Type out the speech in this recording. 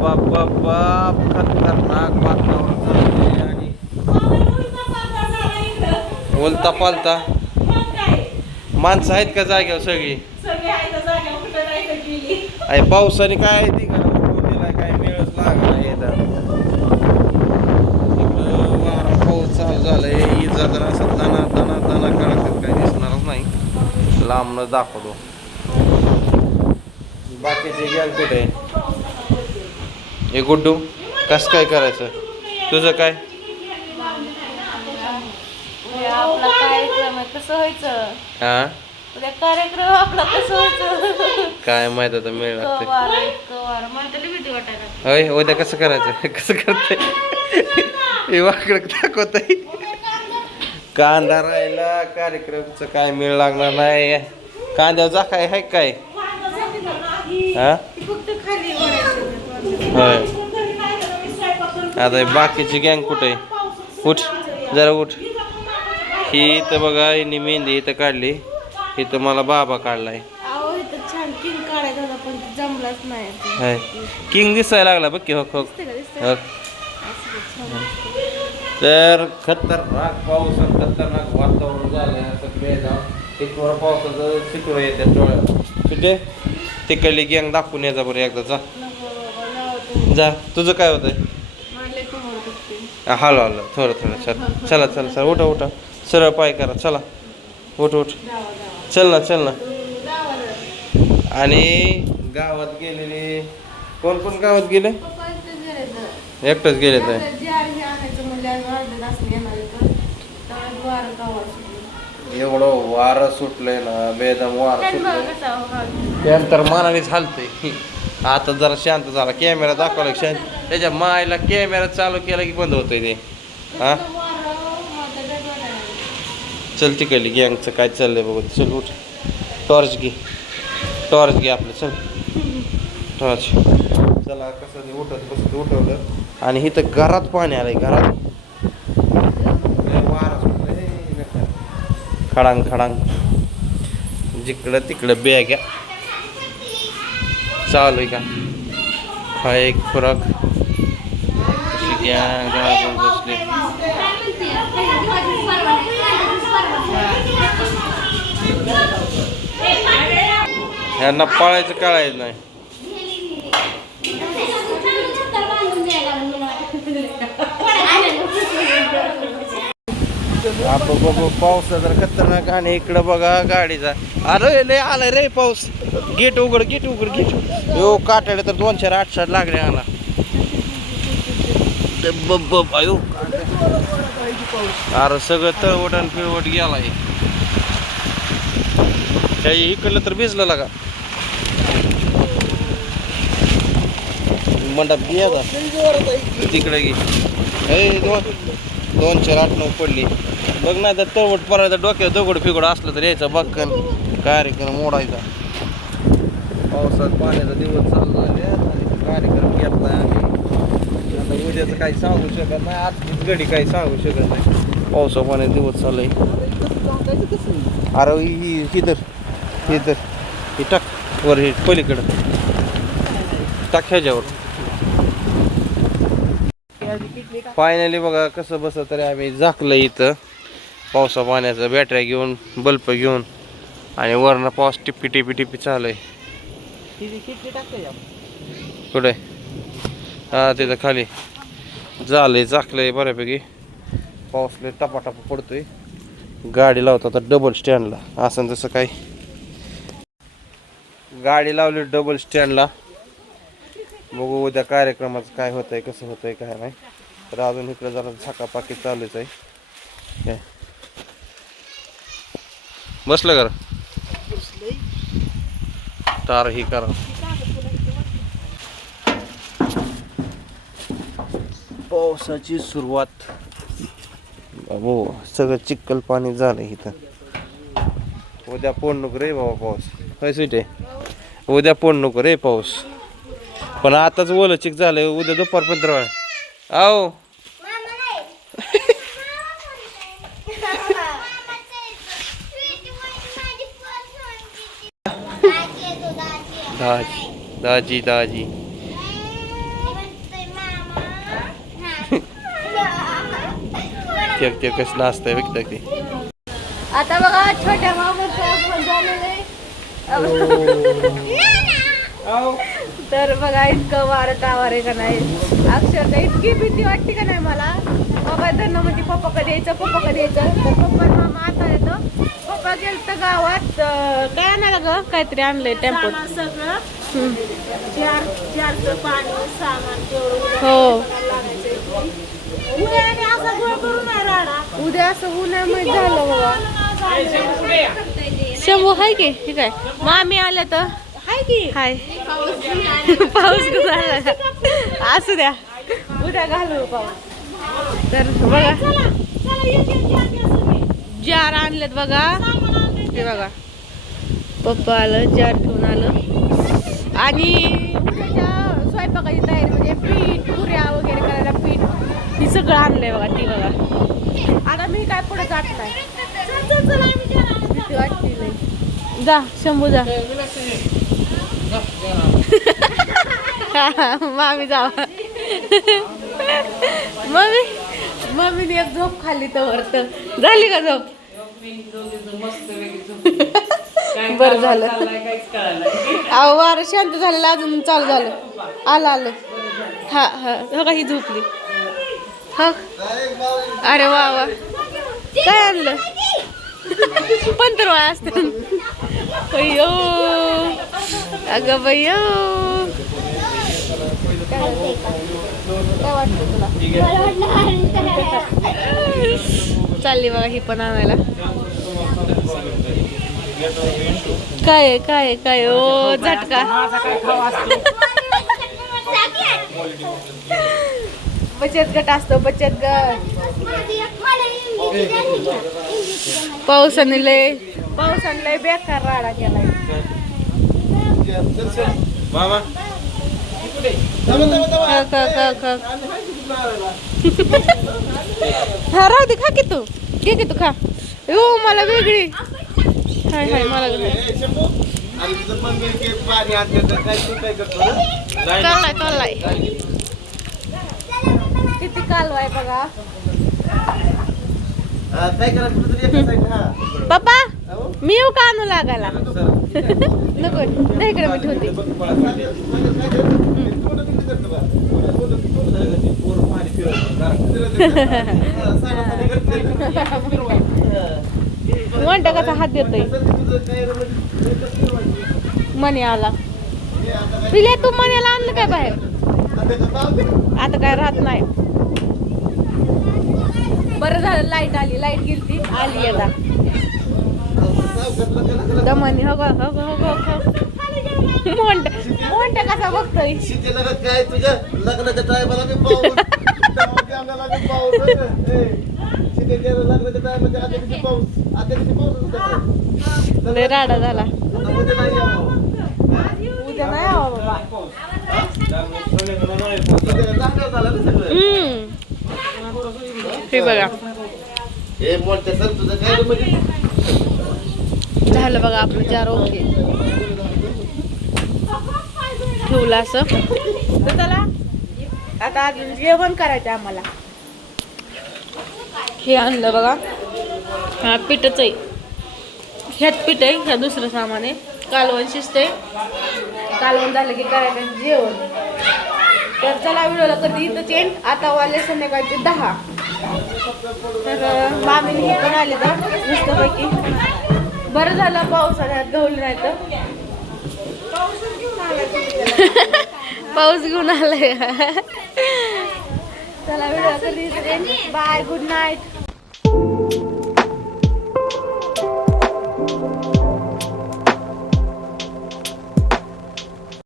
बाप बाप बाप खतरनाक वातावरण झालंय आणि उलता पालता माणसं आहेत का जाग्यावर सगळी आहे पावसाने काय ती दिलाय काय मिळच लागला येतात वारा पाऊस चालू झालाय इजा जर असं दाना दाना दाना काढतात काय दिसणारच नाही लांबनं दाखवतो बाकीचे गॅल कुठे हे गुड्डू कसं काय करायचं तुझं काय आपला कार्यक्रम आहे कसं व्हायचं हा उद्या कार्यक्रम आपला कसं व्हायचं काय माहित आता मिळ लागते वार मला तरी भीती वाटायला होय उद्या कसं करायचं कसं करतंय हे वाकडं दाखवतंय कांदा राहिला कार्यक्रमचं काय मिळ लागणार नाही कांद्यावर जा काय आहे काय हा होय आता बाकीची गँग कुठे उठ जरा उठ ही इथं बघा हिने मेहंदी इथं काढली इथं मला बाबा काढलाय छान किंग काढायचा होता पण जमलाच नाही किंग दिसायला लागला बघ की हो हो तर खतरनाक पाऊस आणि खतरनाक वातावरण झालंय असं पावसाचं शिकवलं येतात डोळ्याला सुटे तिकडली गँग दाखवून यायचा बरं एकदा जा जा तुझं काय होतंय हॅलो हॅलो थोडं थोडं चल चला चला चला उठा उठा सरळ पाय करा चला उठ उठ चल ना आणि गावात गेलेले कोण कोण गावात गेले एकटंच गेले तर एवढं वारं सुटलंय ना बेदम वारं सुटलंय त्यानंतर मनानेच हालतंय आता जरा शांत झाला कॅमेरा दाखवला शांत त्याच्या मायला कॅमेरा चालू केला की बंद होतंय ते हा चल तिकडली गँगचं काय चाललंय बघू चल उठ टॉर्च घे आपलं चल टॉर्च चला कसं उठत कसं उठवलं आणि इथं घरात पाणी आलंय घरात वारा सुटलंय खडांग खडांग जिकडं तिकडं बॅग चालू आहे का हा एक खुराक बसले ह्यांना पाळायचं कळायचं नाही आपण बघू पाऊस तर खतरनाक आणि इकडं बघा गाडीचा अरे लय आलाय रे पाऊस गेट उघड यो काटाडे तर 268 लागले आला अयो अरे सगळं तळवट आणि पिळवट गेलाय काही इकडलं तर भिजलं लागा मंडप घ्या तिकडे गे 289 पडली बघ ना तर तळवट पडायचं डोक्यात दगड फिगड असलं तर यायचं बघ कार्यक्रम मोडायचा पावसात पाण्याचा दिवस चालू झाले आणि कार्यक्रम घेतला आणि आता उद्याचं काही सांगू शकत नाही आजचीच घडी काही सांगू शकत नाही पावसा पाण्याचा दिवस चालू आहे अरे इधर ही टाक वर हे पलीकडं टाक ह्याच्यावर फायनली बघा कसं बस तरी आम्ही झाकलं इथं पावसा पाण्याचं बॅटऱ्या घेऊन बल्ब घेऊन आणि वरनं पाऊस टिप्पी टिप्पी टिप्पी चालू आहे कुठे हा तिथं खाली झालंय झाकलंय बऱ्यापैकी पाऊस लय टपाटपा पडतोय गाडी लावतो आता डबल स्टँडला असं तसं काय गाडी लावली डबल स्टँडला बघू उद्या कार्यक्रमाचं काय होतंय कसं होतंय काय नाही तर अजून इकडे जरा झाकापाकी चालूच आहे काय बसलं कर तार ही करा पावसाची सुरुवात बाबू सगळं चिखल पाणी झालं इथं उद्या पोड नको रे बाबा पाऊस होय सुटे उद्या पोड नको रे पाऊस पण आताच ओलं चिक झालंय उद्या दुपारपर्यंत राहा आओ दाजी दाजी ते कसलं असतंय बघता ते. आता बघा छोट्या मामाचं आगमन झालेलं आहे. तर बघा इतकं वारं टावर आहे का नाही, अक्षरशः इतकी भीती वाटते का नाही मला. बाबा त्यांना म्हणजे पप्पा कधी यायचं, पप्पा कधी यायचं. तर पप्पा मामा आता येतं. पप्पा गेलं तर गावात काय आणायला ग, काहीतरी आणलंय टेम्पोत सगळं. पाणी सामान हो उद्या असं उन्हामुळे झालं बाबा. शंभू हाय की ठीक आहे. मामी आल्या तर हाय की हाय. पाऊस झाला असू द्या, उद्या घालू पाऊस. तर बघा जार आणलेत बघा. हे बघा पप्पा आलं, जार घेऊन आलं. आणि उद्याच्या स्वयंपाकाची तयारी म्हणजे पीठ पुऱ्या वगैरे करायला पीठ ही सगळं आणलंय बघा. ती बघा आता मी काय पुढे जात नाही. भीती वाटते लई. जा शंभू जा. मामी जावा. मम्मीने एक झोप खाल्ली तर झाली का झोप. बर झालं. अहो वारं शांत झालेलं अजून चालू झालं. आलं हा हा हो का ही झोपली. हो अरे वा वा काय आणलं. पंतरवाळ असत. अय्यो अगं बय्यो काय वाटतं तुला. चालली बघा ही पण आणायला. काय काय काय ओ झटका. बचत गट असतो बचत गट. पावसाने लय बेकार राडा केलाय. हा राहू दे खा की तू. घे की तू खा. हो मला वेगळी हाय हाय मला चाललाय. किती कालवाय बघा. पप्पा मी येऊ का आणू लागायला. नको इकडे मी ठेवते. म्हणता कसा हात देतोय. मनी आला पिले. तू मण्याला आणलं काय बाहेर. आता काय राहत नाही. बरं झालं लाईट आली. लाईट गेली आली आता दमानी. हो मोंट कसा बघतोय. काय तुझ्या लग्नाच्या टायमाला मी पाऊस लग्नाच्या टायमाच्या आधी किती पाऊस लय राडा झाला. उद्या नाही उद्या नाही यावं बाबा. हे बघा हे मोठ्या सर तुझं काय म्हणजे झालं बघा आपलं जार ओके ठेवलं असं. तर चला आता अजून जेवण करायचं आम्हाला. हे आणलं बघा. हा पीठच आहे. ह्यात पीठ आहे. ह्या दुसरं सामान आहे. कालवण शिजते. कालवण झालं की करायचं जेवण. तर चला व्हिडिओला कधी इथंच येईल. आता वाजले संध्याकाळचे 10. तर मामीने हे पण आले तर मस्तपैकी. बरं झालं पावसाळ्यात गवली नाही तर. पाऊस घेऊन आलाय. चला व्हिडिओ कधी इथं येईल. Bye good night.